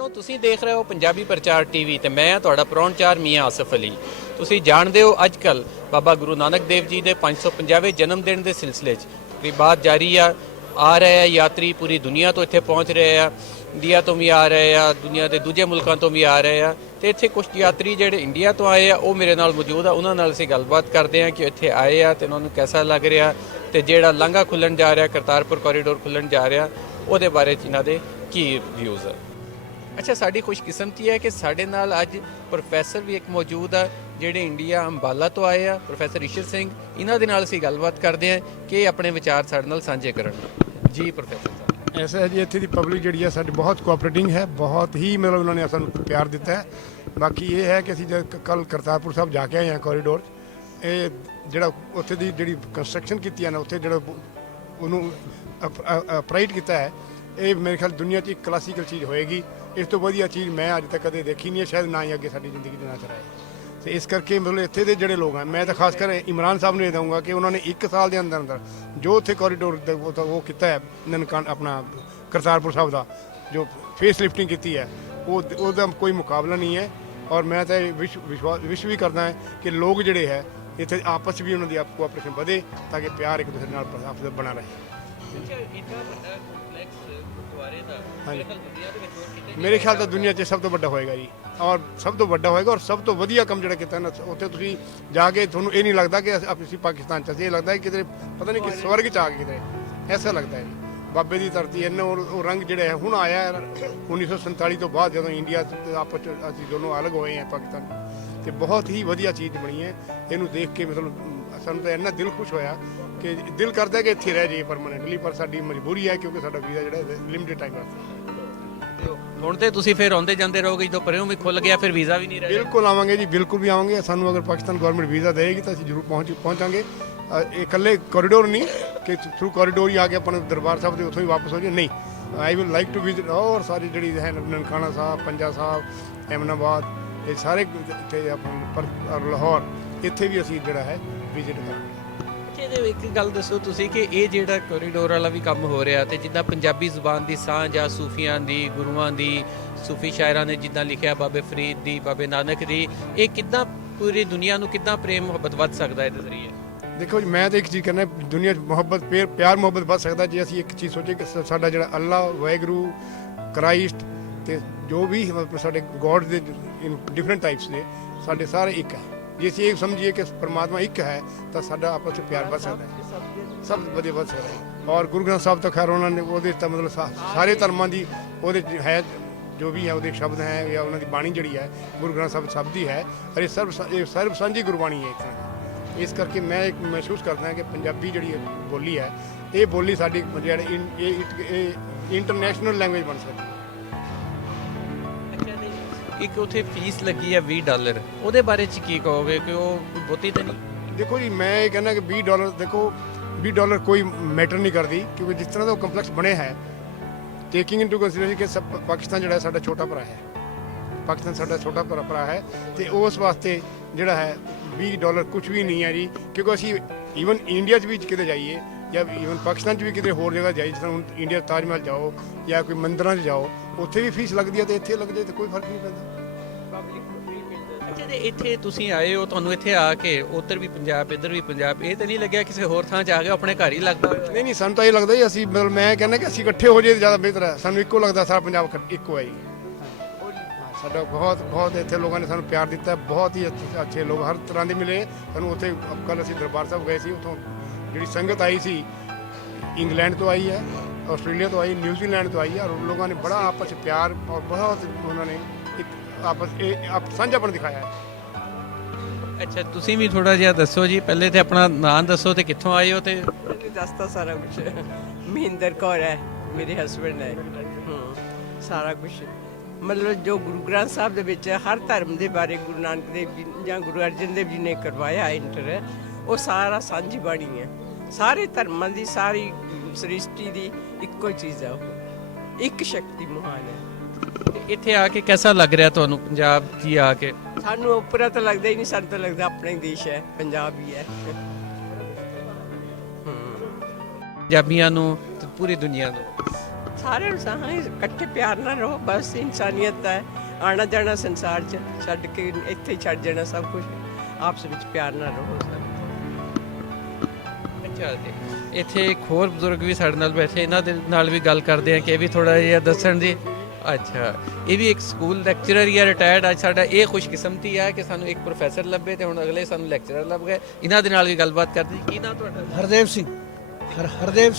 ਦਰਸ਼ਕੋ ਤੁਸੀਂ ਦੇਖ ਰਹੇ ਹੋ ਪੰਜਾਬੀ ਪ੍ਰਚਾਰ ਟੀਵੀ ਤੇ ਮੈਂ ਤੁਹਾਡਾ ਪ੍ਰਾਹੁਣਚਾਰ ਮੀਆਂ ਆਸਫ ਅਲੀ। ਤੁਸੀਂ ਜਾਣਦੇ ਹੋ ਅੱਜ ਕੱਲ ਬਾਬਾ ਗੁਰੂ ਨਾਨਕ ਦੇਵ ਜੀ ਦੇ 550ਵੇਂ ਜਨਮ ਦਿਨ ਦੇ ਸਿਲਸਿਲੇ 'ਚ ਤਕਰੀਬਾਤ ਜਾਰੀ ਆ ਰਹੇ ਆ ਯਾਤਰੀ ਪੂਰੀ ਦੁਨੀਆ ਤੋਂ ਇੱਥੇ ਪਹੁੰਚ ਰਹੇ ਆ। ਇੰਡੀਆ ਤੋਂ ਵੀ ਆ ਰਹੇ ਆ, ਦੁਨੀਆ ਦੇ ਦੂਜੇ ਮੁਲਕਾਂ ਤੋਂ ਵੀ ਆ ਰਹੇ ਆ ਤੇ ਇੱਥੇ ਕੁਝ ਯਾਤਰੀ ਜਿਹੜੇ ਇੰਡੀਆ ਤੋਂ ਆਏ ਆ ਉਹ ਮੇਰੇ ਨਾਲ ਮੌਜੂਦ ਆ। ਉਹਨਾਂ ਨਾਲ ਅਸੀਂ ਗੱਲਬਾਤ ਕਰਦੇ ਆ ਕਿ ਇੱਥੇ ਆਏ ਆ ਤੇ ਉਹਨਾਂ ਨੂੰ ਕਿਹਦਾ ਲੱਗ ਰਿਹਾ ਤੇ ਜਿਹੜਾ ਲਾਂਘਾ ਖੁੱਲਣ ਜਾ ਰਿਹਾ, ਕਰਤਾਰਪੁਰ ਕੋਰੀਡੋਰ ਖੁੱਲਣ ਜਾ ਰਿਹਾ, ਉਹਦੇ ਬਾਰੇ 'ਚ ਇਹਨਾਂ ਦੇ ਕੀ ਵਿਊਜ਼ ਆ। ਅੱਛਾ, ਸਾਡੀ ਖੁਸ਼ਕਿਸਮਤੀ ਹੈ ਕਿ ਸਾਡੇ ਨਾਲ ਅੱਜ ਪ੍ਰੋਫੈਸਰ ਵੀ ਇੱਕ ਮੌਜੂਦ ਆ ਜਿਹੜੇ ਇੰਡੀਆ ਅੰਬਾਲਾ ਤੋਂ ਆਏ ਆ, ਪ੍ਰੋਫੈਸਰ ਈਸ਼ਰ ਸਿੰਘ। ਇਹਨਾਂ ਦੇ ਨਾਲ ਅਸੀਂ ਗੱਲਬਾਤ ਕਰਦੇ ਹਾਂ ਕਿ ਆਪਣੇ ਵਿਚਾਰ ਸਾਡੇ ਨਾਲ ਸਾਂਝੇ ਕਰਨ। ਜੀ ਪ੍ਰੋਫੈਸਰ ਸਾਹਿਬ, ਐਸਾ ਹੈ ਜੀ, ਇੱਥੇ ਦੀ ਪਬਲਿਕ ਜਿਹੜੀ ਹੈ ਸਾਡੀ ਬਹੁਤ ਕੋਆਪਰੇਟਿੰਗ ਹੈ, ਬਹੁਤ ਹੀ ਮਤਲਬ ਉਹਨਾਂ ਨੇ ਸਾਨੂੰ ਪਿਆਰ ਦਿੱਤਾ ਹੈ। ਬਾਕੀ ਇਹ ਹੈ ਕਿ ਅਸੀਂ ਜਦ ਕੱਲ ਕਰਤਾਰਪੁਰ ਸਾਹਿਬ ਜਾ ਕੇ ਆਏ ਹਾਂ ਕੋਰੀਡੋਰ, ਇਹ ਜਿਹੜਾ ਉੱਥੇ ਦੀ ਜਿਹੜੀ ਕੰਸਟਰਕਸ਼ਨ ਕੀਤੀ ਹੈ ਨਾ, ਉੱਥੇ ਜਿਹੜਾ ਉਹਨੂੰ ਅਪਰਾਈਟ ਕੀਤਾ ਹੈ, ਇਹ ਮੇਰੇ ਖਿਆਲ ਦੁਨੀਆ 'ਚ ਇੱਕ ਕਲਾਸੀਕਲ ਚੀਜ਼ ਹੋਏਗੀ। ਇਸ ਤੋਂ ਵਧੀਆ ਚੀਜ਼ ਮੈਂ ਅੱਜ ਤੱਕ ਕਦੇ ਦੇਖੀ ਨਹੀਂ ਹੈ, ਸ਼ਾਇਦ ਨਾ ਹੀ ਅੱਗੇ ਸਾਡੀ ਜ਼ਿੰਦਗੀ ਦੇ ਨਜ਼ਰ ਆਏ। ਤੇ ਇਸ ਕਰਕੇ ਮਤਲਬ ਇੱਥੇ ਦੇ ਜਿਹੜੇ ਲੋਕ ਹਨ, ਮੈਂ ਤਾਂ ਖਾਸ ਕਰ ਇਮਰਾਨ ਸਾਹਿਬ ਨੂੰ ਇਹ ਦਊਂਗਾ ਕਿ ਉਹਨਾਂ ਨੇ 1 ਸਾਲ ਦੇ ਅੰਦਰ ਅੰਦਰ ਜੋ ਉੱਥੇ ਕੋਰੀਡੋਰ ਉਹ ਕੀਤਾ ਹੈ ਨਨਕਾਣਾ ਆਪਣਾ ਕਰਤਾਰਪੁਰ ਸਾਹਿਬ ਦਾ ਜੋ ਫੇਸ ਲਿਫਟਿੰਗ ਕੀਤੀ ਹੈ, ਉਹਦਾ ਕੋਈ ਮੁਕਾਬਲਾ ਨਹੀਂ ਹੈ। ਔਰ ਮੈਂ ਤਾਂ ਵਿਸ਼ ਵੀ ਕਰਦਾ ਹਾਂ ਕਿ ਲੋਕ ਜਿਹੜੇ ਹੈ ਇੱਥੇ ਆਪਸ 'ਚ ਵੀ ਉਹਨਾਂ ਦੀ ਕੋਆਪਰੇਸ਼ਨ ਵਧੇ ਤਾਂ ਕਿ ਪਿਆਰ ਇੱਕ ਦੂਸਰੇ ਨਾਲ ਆਪਸ ਵਿੱਚ ਬਣਾ ਰਹੇ। ਮੇਰੇ ਖਿਆਲ ਤਾਂ ਦੁਨੀਆ 'ਚ ਸਭ ਤੋਂ ਵੱਡਾ ਹੋਏਗਾ ਜੀ, ਔਰ ਸਭ ਤੋਂ ਵੱਡਾ ਹੋਏਗਾ। ਔਰ ਸਭ ਤੋਂ ਵਧੀਆ ਕੰਮ ਜਿਹੜਾ ਕੀਤਾ ਨਾ, ਉੱਥੇ ਤੁਸੀਂ ਜਾ ਕੇ ਤੁਹਾਨੂੰ ਇਹ ਨਹੀਂ ਲੱਗਦਾ ਕਿ ਅਸੀਂ ਪਾਕਿਸਤਾਨ 'ਚ, ਇਹ ਲੱਗਦਾ ਕਿ ਕਿਤੇ ਪਤਾ ਨਹੀਂ ਕਿ ਸਵਰਗ 'ਚ ਆ ਗਏ ਕਿਤੇ, ਐਸਾ ਲੱਗਦਾ ਹੈ। ਬਾਬੇ ਦੀ ਧਰਤੀ ਹੈ, ਉਹ ਰੰਗ ਜਿਹੜਾ ਹੈ ਹੁਣ ਆਇਆ 1947 ਤੋਂ ਬਾਅਦ ਜਦੋਂ ਇੰਡੀਆ ਆਪਸ 'ਚ ਅਸੀਂ ਦੋਨੋਂ ਅਲੱਗ ਹੋਏ ਹਾਂ ਪਾਕਿਸਤਾਨ, ਤੇ ਬਹੁਤ ਹੀ ਵਧੀਆ ਚੀਜ਼ ਬਣੀ ਹੈ। ਇਹਨੂੰ ਦੇਖ ਕੇ ਮਤਲਬ ਸਾਨੂੰ ਤਾਂ ਇੰਨਾ ਦਿਲ ਖੁਸ਼ ਹੋਇਆ ਕਿ ਦਿਲ ਕਰਦਾ ਕਿ ਇੱਥੇ ਰਹਿ ਜਾਈਏ ਪਰਮਾਨੈਂਟਲੀ, ਪਰ ਸਾਡੀ ਮਜਬੂਰੀ ਹੈ ਕਿਉਂਕਿ ਸਾਡਾ ਵੀਜ਼ਾ ਜਿਹੜਾ ਲਿਮਿਟਡ ਟਾਈਮ ਵਾਸਤੇ। ਹੁਣ ਤੇ ਤੁਸੀਂ ਫਿਰ ਆਉਂਦੇ ਜਾਂਦੇ ਰਹੋਗੇ, ਜਦੋਂ ਪਰਿਓਂ ਵੀ ਖੁੱਲ ਗਿਆ ਫਿਰ ਵੀਜ਼ਾ ਵੀ ਨਹੀਂ ਰਹੇਗਾ। ਬਿਲਕੁਲ ਆਵਾਂਗੇ ਜੀ, ਬਿਲਕੁਲ ਵੀ ਆਵਾਂਗੇ। ਸਾਨੂੰ ਅਗਰ ਪਾਕਿਸਤਾਨ ਗਵਰਨਮੈਂਟ ਵੀਜ਼ਾ ਦੇਗੀ ਤਾਂ ਅਸੀਂ ਜ਼ਰੂਰ ਪਹੁੰਚਾਂਗੇ। ਇਹ ਇਕੱਲੇ ਕੋਰੀਡੋਰ ਨਹੀਂ ਕਿ ਥਰੂ ਕੋਰੀਡੋਰ ਹੀ ਆ ਕੇ ਆਪਾਂ ਦਰਬਾਰ ਸਾਹਿਬ ਦੇ ਉੱਥੋਂ ਹੀ ਵਾਪਸ ਹੋ ਜਾਏ, ਨਹੀਂ। I will like to visit ਔਰ ਸਾਰੀ ਜਿਹੜੀ ਹੈ ਨਨਕਾਣਾ ਸਾਹਿਬ, ਪੰਜਾ ਸਾਹਿਬ, ਐਮਨਾਬਾਦ, ਇਹ ਸਾਰੇ ਇੱਥੇ ਆਪਣਾ ਲਾਹੌਰ, ਇੱਥੇ ਵੀ ਅਸੀਂ ਜਿਹੜਾ ਹੈ ਵਿਜ਼ਿਟ ਕਰਾਂਗੇ। ਇਹਦੇ ਇੱਕ ਗੱਲ ਦੱਸੋ ਤੁਸੀਂ ਕਿ ਇਹ ਜਿਹੜਾ ਕੋਰੀਡੋਰ ਵਾਲਾ ਵੀ ਕੰਮ ਹੋ ਰਿਹਾ ਤੇ ਜਿੱਦਾਂ ਪੰਜਾਬੀ ਜ਼ੁਬਾਨ ਦੀ ਸਾਂਝ ਆ, ਸੂਫੀਆਂ ਦੀ, ਗੁਰੂਆਂ ਦੀ, ਸੂਫੀ ਸ਼ਾਇਰਾਂ ਨੇ ਜਿੱਦਾਂ ਲਿਖਿਆ, ਬਾਬੇ ਫਰੀਦ ਦੀ, ਬਾਬੇ ਨਾਨਕ ਦੀ, ਇਹ ਕਿੱਦਾਂ ਪੂਰੀ ਦੁਨੀਆ ਨੂੰ ਕਿੱਦਾਂ ਪ੍ਰੇਮ ਮੁਹੱਬਤ ਵੱਧ ਸਕਦਾ ਇਹਦੇ ਜ਼ਰੀਏ? ਦੇਖੋ ਜੀ, ਮੈਂ ਤਾਂ ਇੱਕ ਚੀਜ਼ ਕਰਨਾ, ਦੁਨੀਆ 'ਚ ਮੁਹੱਬਤ ਪਿਆਰ ਮੁਹੱਬਤ ਵੱਧ ਸਕਦਾ ਜੇ ਅਸੀਂ ਇੱਕ ਚੀਜ਼ ਸੋਚੇ ਕਿ ਸਾਡਾ ਜਿਹੜਾ ਅੱਲਾ, ਵਾਹਿਗੁਰੂ, ਕਰਾਈਸਟ ਤੇ ਜੋ ਵੀ ਸਾਡੇ ਗੋਡ ਦੇ ਡਿਫਰੈਂਟ ਟਾਈਪਸ ਨੇ, ਸਾਡੇ ਸਾਰੇ ਇੱਕ ਹੈ। ਜੇ ਅਸੀਂ ਇਹ ਸਮਝੀਏ ਕਿ ਪਰਮਾਤਮਾ ਇੱਕ ਹੈ ਤਾਂ ਸਾਡਾ ਆਪਸ ਵਿੱਚ ਪਿਆਰ ਵੱਧ ਸਕਦਾ ਹੈ, ਸਭ ਵਧੀਆ ਵੱਧ ਸਕਦਾ ਹੈ। ਔਰ ਗੁਰੂ ਗ੍ਰੰਥ ਸਾਹਿਬ ਤਾਂ ਖੈਰ ਉਹਨਾਂ ਨੇ ਉਹਦੇ ਤਾਂ ਮਤਲਬ ਸਾਰੇ ਧਰਮਾਂ ਦੀ ਉਹਦੇ ਹੈ ਜੋ ਵੀ ਹੈ, ਉਹਦੇ ਸ਼ਬਦ ਹੈ ਜਾਂ ਉਹਨਾਂ ਦੀ ਬਾਣੀ ਜਿਹੜੀ ਹੈ, ਗੁਰੂ ਗ੍ਰੰਥ ਸਾਹਿਬ ਸਭ ਦੀ ਹੈ। ਔਰ ਇਹ ਸਰਬ ਸਾਂਝੀ ਗੁਰਬਾਣੀ ਹੈ ਇੱਕ ਤਰ੍ਹਾਂ ਦੀ। ਇਸ ਕਰਕੇ ਮੈਂ ਇੱਕ ਮਹਿਸੂਸ ਕਰਦਾ ਕਿ ਪੰਜਾਬੀ ਜਿਹੜੀ ਬੋਲੀ ਹੈ, ਇਹ ਬੋਲੀ ਸਾਡੀ ਇਹ ਇੰਟਰਨੈਸ਼ਨਲ ਲੈਂਗੁਏਜ ਬਣ ਸਕਦੀ ਹੈ। ਇੱਕ ਉੱਥੇ ਫੀਸ ਲੱਗੀ ਹੈ $20, ਉਹਦੇ ਬਾਰੇ 'ਚ ਕੀ ਕਹੋਗੇ ਕਿ ਉਹ ਬਹੁਤੀ ਤਾਂ ਨਹੀਂ? ਦੇਖੋ ਜੀ, ਮੈਂ ਇਹ ਕਹਿੰਦਾ ਕਿ $20 ਦੇਖੋ, $20 ਕੋਈ ਮੈਟਰ ਨਹੀਂ ਕਰਦੀ ਕਿਉਂਕਿ ਜਿਸ ਤਰ੍ਹਾਂ ਦਾ ਉਹ ਕੰਪਲੈਕਸ ਬਣਿਆ ਹੈ, ਟੇਕਿੰਗ ਇਨਟੂ ਕੰਸੀਡਰੇਸ਼ਨ ਕਿ ਪਾਕਿਸਤਾਨ ਜਿਹੜਾ ਸਾਡਾ ਛੋਟਾ ਭਰਾ ਹੈ, ਪਾਕਿਸਤਾਨ ਸਾਡਾ ਛੋਟਾ ਭਰਾ ਹੈ, ਤੇ ਉਸ ਵਾਸਤੇ ਜਿਹੜਾ ਹੈ $20 ਕੁਝ ਵੀ ਨਹੀਂ ਹੈ ਜੀ। ਕਿਉਂਕਿ ਅਸੀਂ ਈਵਨ ਇੰਡੀਆ 'ਚ ਵੀ ਕਿਤੇ ਜਾਈਏ ਜਾਂ ਈਵਨ ਪਾਕਿਸਤਾਨ 'ਚ ਵੀ ਕਿਤੇ ਹੋਰ ਜਗ੍ਹਾ ਜਾਈਏ, ਜਿਸ ਤਰ੍ਹਾਂ ਹੁਣ ਇੰਡੀਆ ਤਾਜ ਮਹਿਲ ਜਾਓ ਜਾਂ ਕੋਈ ਮੰਦਿਰਾਂ 'ਚ ਜਾਓ, ਉੱਥੇ ਵੀ ਫੀਸ ਲੱਗਦੀ ਹੈ ਤੇ ਇੱਥੇ ਲੱਗ ਜਾਏ ਤਾਂ ਕੋਈ ਫਰਕ ਨਹੀਂ ਪੈਂਦਾ। ਅੱਛਾ, ਤੇ ਇੱਥੇ ਤੁਸੀਂ ਆਏ ਹੋ, ਤੁਹਾਨੂੰ ਇੱਥੇ ਆ ਕੇ ਉੱਧਰ ਵੀ ਪੰਜਾਬ ਇੱਧਰ ਵੀ ਪੰਜਾਬ, ਇਹ ਤਾਂ ਨਹੀਂ ਲੱਗਿਆ ਕਿਸੇ ਹੋਰ ਥਾਂ 'ਚ ਆ ਗਏ ਆਪਣੇ ਘਰ ਹੀ ਲੱਗਦਾ? ਨਹੀਂ, ਸਾਨੂੰ ਤਾਂ ਇਹ ਲੱਗਦਾ ਜੀ, ਅਸੀਂ ਮਤਲਬ ਮੈਂ ਕਹਿੰਦਾ ਕਿ ਅਸੀਂ ਇਕੱਠੇ ਹੋ ਜਾਈਏ ਜ਼ਿਆਦਾ ਬਿਹਤਰ ਹੈ। ਸਾਨੂੰ ਇੱਕੋ ਲੱਗਦਾ ਸਾਰਾ ਪੰਜਾਬ ਇੱਕੋ ਹੈ ਜੀ। ਸਾਡਾ ਬਹੁਤ ਇੱਥੇ ਲੋਕਾਂ ਨੇ ਸਾਨੂੰ ਪਿਆਰ ਦਿੱਤਾ, ਬਹੁਤ ਹੀ ਅੱਛੇ ਲੋਕ ਹਰ ਤਰ੍ਹਾਂ ਦੇ ਮਿਲੇ ਸਾਨੂੰ। ਉੱਥੇ ਕੱਲ੍ਹ ਅਸੀਂ ਦਰਬਾਰ ਸਾਹਿਬ ਗਏ ਸੀ, ਉੱਥੋਂ ਜਿਹੜੀ ਸੰਗਤ ਆਈ ਸੀ ਇੰਗਲੈਂਡ ਤੋਂ ਆਈ ਹੈ, ਆਸਟ੍ਰੇਲੀਆ ਤੋਂ ਆਈ, ਨਿਊਜ਼ੀਲੈਂਡ ਤੋਂ ਆਈ ਹੈ, ਔਰ ਲੋਕਾਂ ਨੇ ਬੜਾ ਆਪਸ 'ਚ ਪਿਆਰ ਔਰ ਬਹੁਤ ਉਹਨਾਂ ਨੇ ਇੱਕ ਆਪਸ ਸਾਂਝਾਪਣ ਦਿਖਾਇਆ ਹੈ। ਅੱਛਾ, ਤੁਸੀਂ ਵੀ ਥੋੜਾ ਜਿਹਾ ਦੱਸੋ ਜੀ, ਪਹਿਲੇ ਤੇ ਆਪਣਾ ਨਾਮ ਦੱਸੋ ਤੇ ਕਿੱਥੋਂ ਆਏ ਹੋ? ਤੇ ਦੱਸਤਾ ਸਾਰਾ ਕੁਝ। ਮਹਿੰਦਰ ਕੌਰ ਹੈ ਮੇਰੇ ਹਸਬੈਂਡ ਹੈ। ਸਾਰਾ ਕੁਝ ਮਤਲਬ ਜੋ ਗੁਰੂ ਗ੍ਰੰਥ ਸਾਹਿਬ ਦੇ ਵਿੱਚ ਹਰ ਧਰਮ ਦੇ ਬਾਰੇ ਗੁਰੂ ਨਾਨਕ ਦੇਵ ਜੀ ਜਾਂ ਗੁਰੂ ਅਰਜਨ ਦੇਵ ਜੀ ਨੇ ਕਰਵਾਇਆ ਇੰਟਰ, ਉਹ ਸਾਰਾ ਸਾਂਝੀ ਬਾਣੀ ਹੈ। ਸਾਰੇ ਧਰਮਾਂ ਦੀ, ਸਾਰੀ ਸ੍ਰਿਸ਼ਟੀ ਦੀ ਇੱਕੋ ਚੀਜ਼ ਹੈ, ਉਹ ਇੱਕ ਸ਼ਕਤੀ ਮਹਾਨ ਹੈ। ਇੱਥੇ ਆ ਕੇ ਕਿਹਦਾ ਲੱਗ ਰਿਹਾ ਤੁਹਾਨੂੰ ਪੰਜਾਬ 'ਚ ਆ ਕੇ? ਸਾਨੂੰ ਉੱਪਰਾ ਤਾਂ ਲੱਗਦਾ ਹੀ ਨਹੀਂ, ਸਾਨੂੰ ਤਾਂ ਲੱਗਦਾ ਆਪਣਾ ਹੀ ਦੇਸ਼ ਹੈ, ਪੰਜਾਬ ਹੀ ਹੈ। ਪੰਜਾਬੀਆਂ ਨੂੰ ਤੇ ਪੂਰੀ ਦੁਨੀਆ ਨੂੰ ਸਾਰਿਆਂ ਨੂੰ ਸਾਹਾਂ ਇਕੱਠੇ ਪਿਆਰ ਨਾਲ ਰਹੋ, ਬਸ ਇਨਸਾਨੀਅਤ ਹੈ। ਆਣਾ ਜਾਣਾ ਸੰਸਾਰ 'ਚ ਛੱਡ ਕੇ ਇੱਥੇ ਹੀ ਛੱਡ ਜਾਣਾ ਸਭ ਕੁਝ, ਆਪਸ ਵਿੱਚ ਪਿਆਰ ਨਾਲ ਰਹੋ ਸਭ। ਅੱਛਾ ਜੀ, ਇੱਥੇ ਇੱਕ ਹੋਰ ਬਜ਼ੁਰਗ ਵੀ ਸਾਡੇ ਨਾਲ ਬੈਠੇ, ਇਹਨਾਂ ਦੇ ਨਾਲ ਵੀ ਗੱਲ ਕਰਦੇ ਆ ਕਿ ਇਹ ਵੀ ਥੋੜਾ ਜਿਹਾ ਦੱਸਣ ਜੀ। ਅੱਛਾ, ਇਹ ਵੀ ਇੱਕ ਸਕੂਲ ਲੈਕਚਰਰ ਹੀ ਆ, ਰਿਟਾਇਰਡ। ਅੱਜ ਸਾਡਾ ਇਹ ਖੁਸ਼ਕਿਸਮਤੀ ਆ ਕਿ ਸਾਨੂੰ ਇੱਕ ਪ੍ਰੋਫੈਸਰ ਲੱਭੇ ਤੇ ਹੁਣ ਅਗਲੇ ਸਾਨੂੰ ਲੈਕਚਰਰ ਲੱਭ ਗਏ। ਇਹਨਾਂ ਦੇ ਨਾਲ ਵੀ ਗੱਲਬਾਤ ਕਰਦੇ ਜੀ। ਕੀ ਨਾਮ ਤੁਹਾਡਾ? ਹਰਦੇਵ ਸਿੰਘ। ਹਰਦੇਵ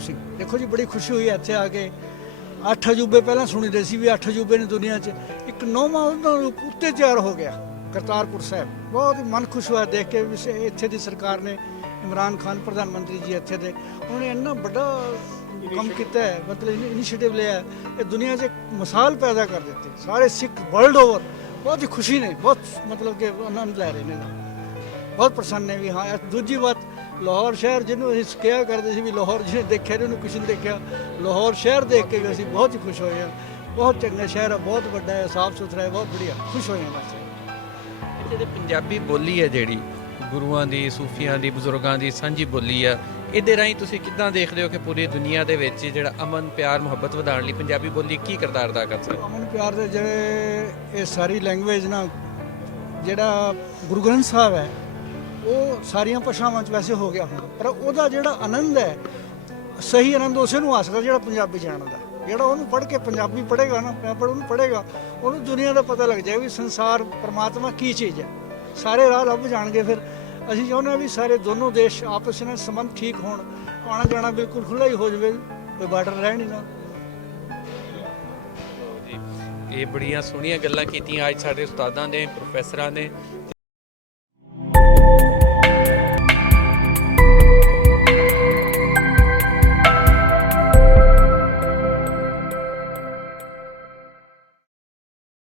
ਸਿੰਘ। ਦੇਖੋ ਜੀ, ਬੜੀ ਖੁਸ਼ੀ ਹੋਈ ਇੱਥੇ ਆ ਕੇ। 8 ਅਜੂਬੇ ਪਹਿਲਾਂ ਸੁਣੀਦੇ ਸੀ ਵੀ 8 ਅਜੂਬੇ ਨੇ ਦੁਨੀਆ 'ਚ, ਇੱਕ 9ਵਾਂ ਉਹਨਾਂ ਨੂੰ ਉੱਤੇ ਤਿਆਰ ਹੋ ਗਿਆ, ਕਰਤਾਰਪੁਰ ਸਾਹਿਬ। ਬਹੁਤ ਹੀ ਮਨ ਖੁਸ਼ ਹੋਇਆ ਦੇਖ ਕੇ ਵੀ ਇੱਥੇ ਦੀ ਸਰਕਾਰ ਨੇ, ਇਮਰਾਨ ਖਾਨ ਪ੍ਰਧਾਨ ਮੰਤਰੀ ਜੀ ਇੱਥੇ ਦੇ, ਉਹਨੇ ਇੰਨਾ ਵੱਡਾ ਕੰਮ ਕੀਤਾ ਹੈ, ਮਤਲਬ ਇਨੀਸ਼ੀਏਟਿਵ ਲਿਆ, ਇਹ ਦੁਨੀਆ 'ਚ ਇੱਕ ਮਿਸਾਲ ਪੈਦਾ ਕਰ ਦਿੱਤੀ। ਸਾਰੇ ਸਿੱਖ ਵਰਲਡ ਓਵਰ ਬਹੁਤ ਹੀ ਖੁਸ਼ੀ ਨੇ, ਬਹੁਤ ਮਤਲਬ ਕਿ ਆਨੰਦ ਲੈ ਰਹੇ ਨੇ, ਬਹੁਤ ਪ੍ਰਸੰਨ ਨੇ ਵੀ। ਹਾਂ, ਦੂਜੀ ਬਾਤ, ਲਾਹੌਰ ਸ਼ਹਿਰ ਜਿਹਨੂੰ ਅਸੀਂ ਕਿਹਾ ਕਰਦੇ ਸੀ ਵੀ ਲਾਹੌਰ ਜਿਹਨੇ ਦੇਖਿਆ ਉਹਨੂੰ ਕੁਛ ਨਹੀਂ ਦੇਖਿਆ, ਲਾਹੌਰ ਸ਼ਹਿਰ ਦੇਖ ਕੇ ਅਸੀਂ ਬਹੁਤ ਹੀ ਖੁਸ਼ ਹੋਏ ਹਾਂ। ਬਹੁਤ ਚੰਗਾ ਸ਼ਹਿਰ ਹੈ, ਬਹੁਤ ਵੱਡਾ ਹੈ, ਸਾਫ ਸੁਥਰਾ ਹੈ, ਬਹੁਤ ਵਧੀਆ, ਖੁਸ਼ ਹੋਏ ਹਾਂ ਬਸ। ਇੱਥੇ ਦੇ ਪੰਜਾਬੀ ਬੋਲੀ ਹੈ ਜਿਹੜੀ ਗੁਰੂਆਂ ਦੀ, ਸੂਫੀਆਂ ਦੀ, ਬਜ਼ੁਰਗਾਂ ਦੀ ਸਾਂਝੀ ਬੋਲੀ ਆ, ਇਹਦੇ ਰਾਹੀਂ ਤੁਸੀਂ ਕਿੱਦਾਂ ਦੇਖਦੇ ਹੋ ਕਿ ਪੂਰੀ ਦੁਨੀਆ ਦੇ ਵਿੱਚ ਜਿਹੜਾ ਅਮਨ, ਪਿਆਰ, ਮੁਹੱਬਤ ਵਧਾਉਣ ਲਈ ਪੰਜਾਬੀ ਬੋਲੀ ਕੀ ਕਿਰਦਾਰ ਅਦਾ ਕਰ ਸਕਦੀ? ਅਮਨ ਪਿਆਰ ਦੇ ਜਿਹੜੇ ਇਹ ਸਾਰੀ ਲੈਂਗੁਏਜ ਨਾ, ਜਿਹੜਾ ਗੁਰੂ ਗ੍ਰੰਥ ਸਾਹਿਬ ਹੈ ਉਹ ਸਾਰੀਆਂ ਭਾਸ਼ਾਵਾਂ 'ਚ ਵੈਸੇ ਹੋ ਗਿਆ ਹੁਣ, ਪਰ ਉਹਦਾ ਜਿਹੜਾ ਆਨੰਦ ਹੈ, ਸਹੀ ਆਨੰਦ ਉਸੇ ਨੂੰ ਆ ਸਕਦਾ ਜਿਹੜਾ ਪੰਜਾਬੀ ਜਾਣਦਾ। ਜਿਹੜਾ ਉਹਨੂੰ ਪੜ੍ਹ ਕੇ ਪੰਜਾਬੀ ਪੜ੍ਹੇਗਾ ਨਾ, ਉਹਨੂੰ ਪੜ੍ਹੇਗਾ, ਉਹਨੂੰ ਦੁਨੀਆ ਦਾ ਪਤਾ ਲੱਗ ਜਾਏਗਾ ਵੀ ਸੰਸਾਰ, ਪਰਮਾਤਮਾ ਕੀ ਚੀਜ਼ ਹੈ। ਸਾਰੇ ਰਾਹ ਲੱਭ ਜਾਣਗੇ। ਫਿਰ ਅਸੀਂ ਚਾਹੁੰਦੇ ਹਾਂ ਵੀ ਸਾਰੇ ਦੋਨੋਂ ਦੇਸ਼ ਆਪਸ ਵਿੱਚ ਸੰਬੰਧ ਠੀਕ ਹੋਣ, ਆਉਣਾ ਜਾਣਾ ਬਿਲਕੁਲ ਖੁੱਲ੍ਹਾ ਹੀ ਹੋ ਜਾਵੇ, ਕੋਈ ਬਾਰਡਰ ਰਹਿਣ ਹੀ ਨਾ। ਇਹ ਬੜੀਆਂ ਸੋਹਣੀਆਂ ਗੱਲਾਂ ਕੀਤੀਆਂ ਅੱਜ ਸਾਡੇ ਉਸਤਾਦਾਂ ਨੇ, ਪ੍ਰੋਫੈਸਰਾਂ ਨੇ।